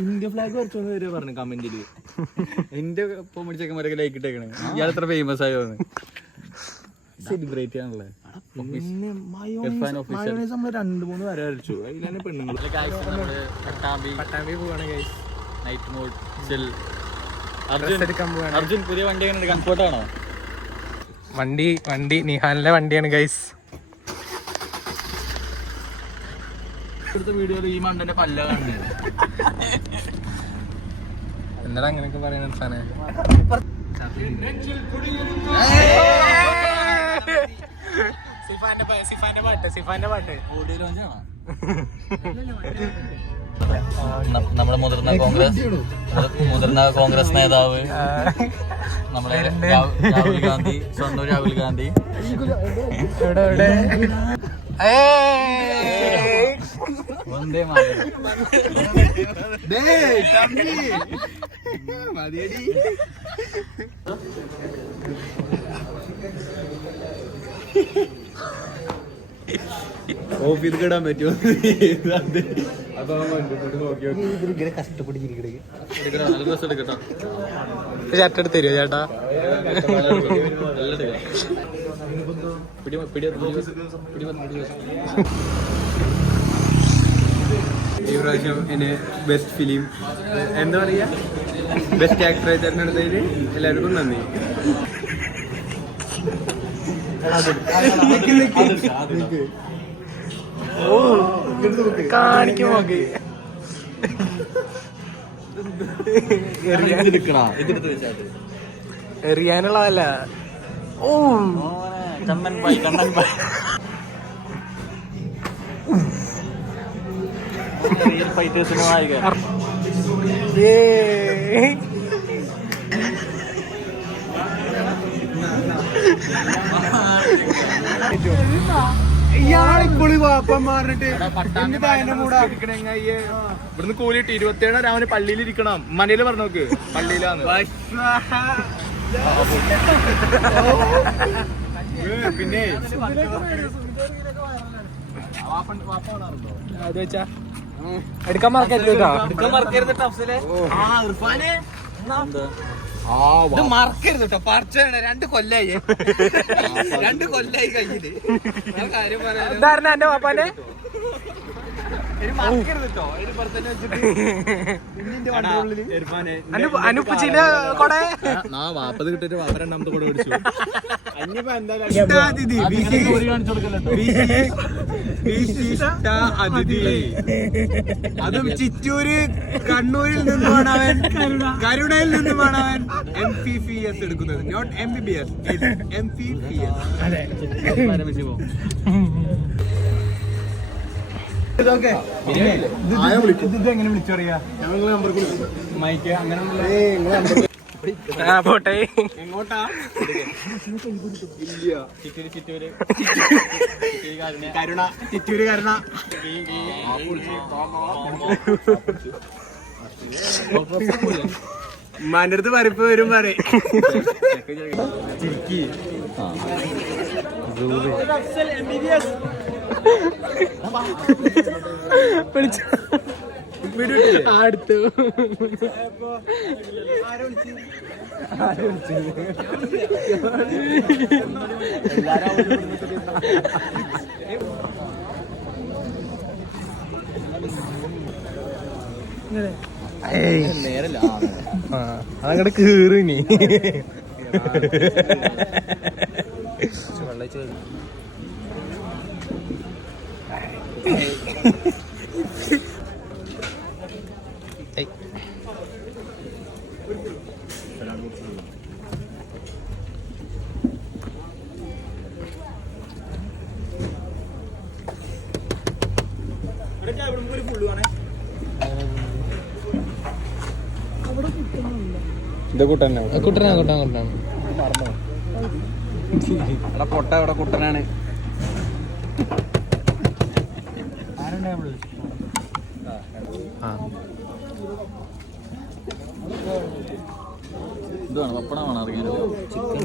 India flag വരച്ചോന്ന് വരെ പറഞ്ഞു കമന്റില്. എന്റെ ഇപ്പൊ ചെക്കന്മാരൊക്കെ ലൈക്ക് ഇട്ടേക്കണേ. ഇയാൾ എത്ര ഫേമസ് ആയോ സെലിബ്രേറ്റ് ചെയ്യാനുള്ളത്. നമ്മള് 2-3 വരെ വരച്ചു. അതിലാണ് പെണ്ണുങ്ങൾ. പട്ടാമ്പി പോവാണ് ഗൈസ്. നൈറ്റ് മോഡ് ചിൽ. അർജുൻ പുതിയ വണ്ടി എങ്ങനെ കംഫോർട്ടാണോ? വണ്ടി നിഹാലിന്റെ വണ്ടിയാണ് ഗൈസ്. വീഡിയോയിൽ ഈ മണ്ടന്റെ പല്ല കാണുന്നത്. എന്നടാ അങ്ങനെയൊക്കെ പറയുന്ന സാധനം. സിഫാന്റെ പാട്ട് ഓഡിയോ ലോഞ്ചാണോ? നമ്മുടെ മുതിർന്ന കോൺഗ്രസ് നേതാവ് നമ്മുടെ രാഹുൽ ഗാന്ധി, സ്വന്തം രാഹുൽ ഗാന്ധി. വന്ദേ മാതരം. ഓഫീസ് കിടാൻ പറ്റുമോ? കഷ്ടപ്പെട്ടിരിക്കട്ടെ. ഷർട്ട് എടുത്ത് തരുമോ ചേട്ടാ? ഈ പ്രാവശ്യം എന്നെ ബെസ്റ്റ് ഫിലിം എന്താ പറയുക, ബെസ്റ്റ് ആക്ടറെ തിരഞ്ഞെടുത്തതിൽ എല്ലാവർക്കും നന്ദി. കാണിക്കുമോ? എറിയാനുള്ളതല്ല. ഓ കണ്ണൻ ബായ്. റിയൽ ഫൈറ്റേഴ്സിന് വായിക്കാൻ. ഇവിടുന്ന് കൂലിട്ട് 27 അവന് പള്ളിയിൽ ഇരിക്കണം. മനയില് പറഞ്ഞു നോക്ക്, പള്ളിയിലാന്ന്. പിന്നെ എടുക്കാൻ മറക്കരുത്. മറക്കരുത് കേട്ടോ, പറച്ചാണ് 2 കൊല്ലായി കയ്യില്. കാര്യം പറയാൻ എന്റെ പാപ്പാന്റെ അനുപ്പച്ചിന്റെ കൊടേ വാപ്പത് കിട്ടിട്ട് വാപ്പ 2ാമത്തെ കൂടെ ഓടിച്ചു. അതും ചിറ്റൂര് കണ്ണൂരിൽ നിന്നുമാണ് അവൻ, കരുണയിൽ നിന്നുമാണ് അവൻ MPPS എടുക്കുന്നത്. Not MBBS, MPPS. എങ്ങനെ വിളിച്ചറിയാ? മൈക്ക് അങ്ങനെ പോട്ടെ. എങ്ങോട്ടാ? ചിറ്റൂര് കരുണ, ചിറ്റൂര് കരുണ. ഉമ്മാന്റെ അടുത്ത് പരിപ്പ് വരും പറയും. അടുത്തു നേരല്ല. അതങ്ങടെ കീറിനി. കുട്ടനാണ് പൊട്ട ഇവിടെ കുട്ടനാണ്. ഇതാണ് പപ്പടമാണ് അറിയാനോ? ചിക്കൻ